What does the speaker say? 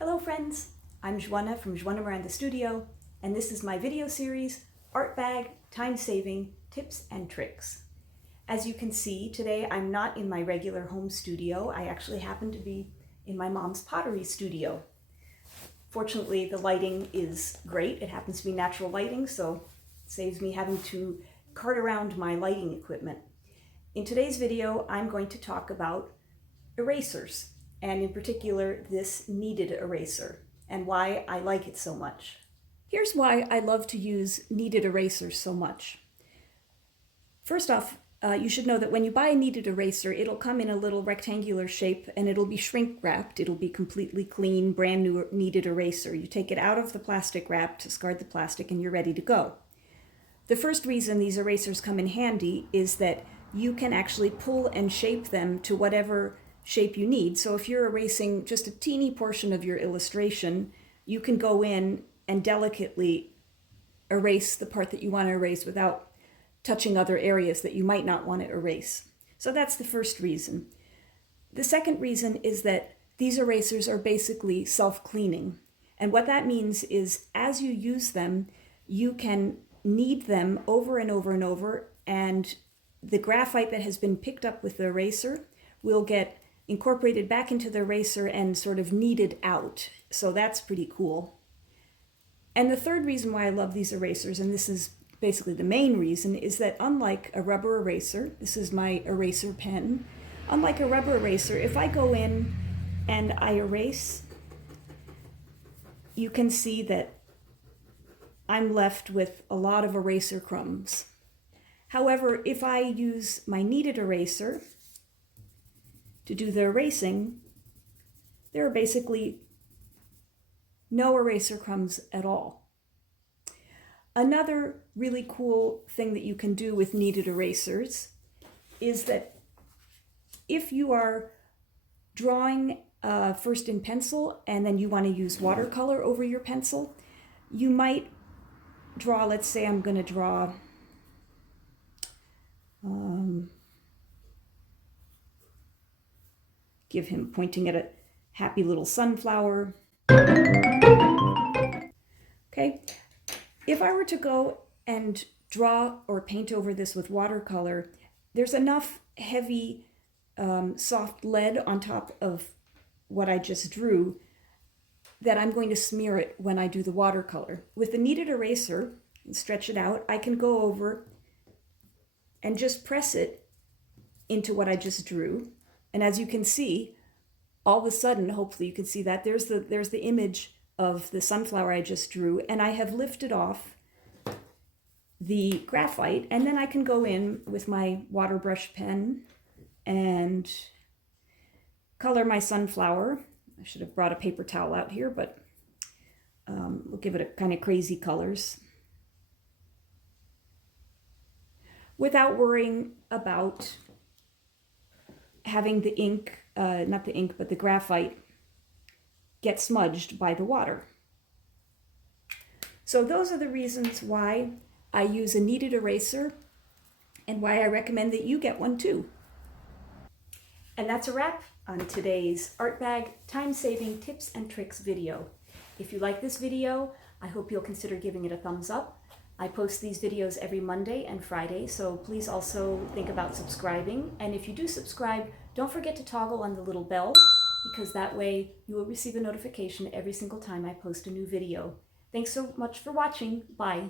Hello friends, I'm Joana from Joana Miranda Studio, and this is my video series, Art Bag Time-Saving Tips and Tricks. As you can see, today I'm not in my regular home studio. I actually happen to be in my mom's pottery studio. Fortunately, the lighting is great. It happens to be natural lighting, so it saves me having to cart around my lighting equipment. In today's video, I'm going to talk about erasers, and in particular this kneaded eraser, and why I like it so much. Here's why I love to use kneaded erasers so much. First off, you should know that when you buy a kneaded eraser, it'll come in a little rectangular shape and it'll be shrink wrapped. It'll be completely clean, brand new kneaded eraser. You take it out of the plastic wrap, discard the plastic, and you're ready to go. The first reason these erasers come in handy is that you can actually pull and shape them to whatever shape you need. So if you're erasing just a teeny portion of your illustration, you can go in and delicately erase the part that you want to erase without touching other areas that you might not want to erase. So that's the first reason. The second reason is that these erasers are basically self-cleaning. And what that means is as you use them, you can knead them over and over and over, and the graphite that has been picked up with the eraser will get incorporated back into the eraser and sort of kneaded out. So that's pretty cool. And the third reason why I love these erasers, and this is basically the main reason, is that unlike a rubber eraser, this is my eraser pen, unlike a rubber eraser, if I go in and I erase, you can see that I'm left with a lot of eraser crumbs. However, if I use my kneaded eraser to do the erasing, there are basically no eraser crumbs at all. Another really cool thing that you can do with kneaded erasers is that if you are drawing first in pencil and then you want to use watercolor over your pencil, you might draw, let's say I'm going to draw give him pointing at a happy little sunflower. Okay, if I were to go and draw or paint over this with watercolor, there's enough heavy soft lead on top of what I just drew that I'm going to smear it when I do the watercolor. With the kneaded eraser, and stretch it out, I can go over and just press it into what I just drew. And as you can see, all of a sudden, hopefully you can see that, there's the image of the sunflower I just drew, and I have lifted off the graphite, and then I can go in with my water brush pen and color my sunflower. I should have brought a paper towel out here, but we'll give it a kind of crazy colors without worrying about having the ink, not the ink, but the graphite get smudged by the water. So those are the reasons why I use a kneaded eraser and why I recommend that you get one too. And that's a wrap on today's Art Bag Time-Saving Tips and Tricks video. If you like this video, I hope you'll consider giving it a thumbs up. I post these videos every Monday and Friday, so please also think about subscribing. And if you do subscribe, don't forget to toggle on the little bell, because that way you will receive a notification every single time I post a new video. Thanks so much for watching. Bye.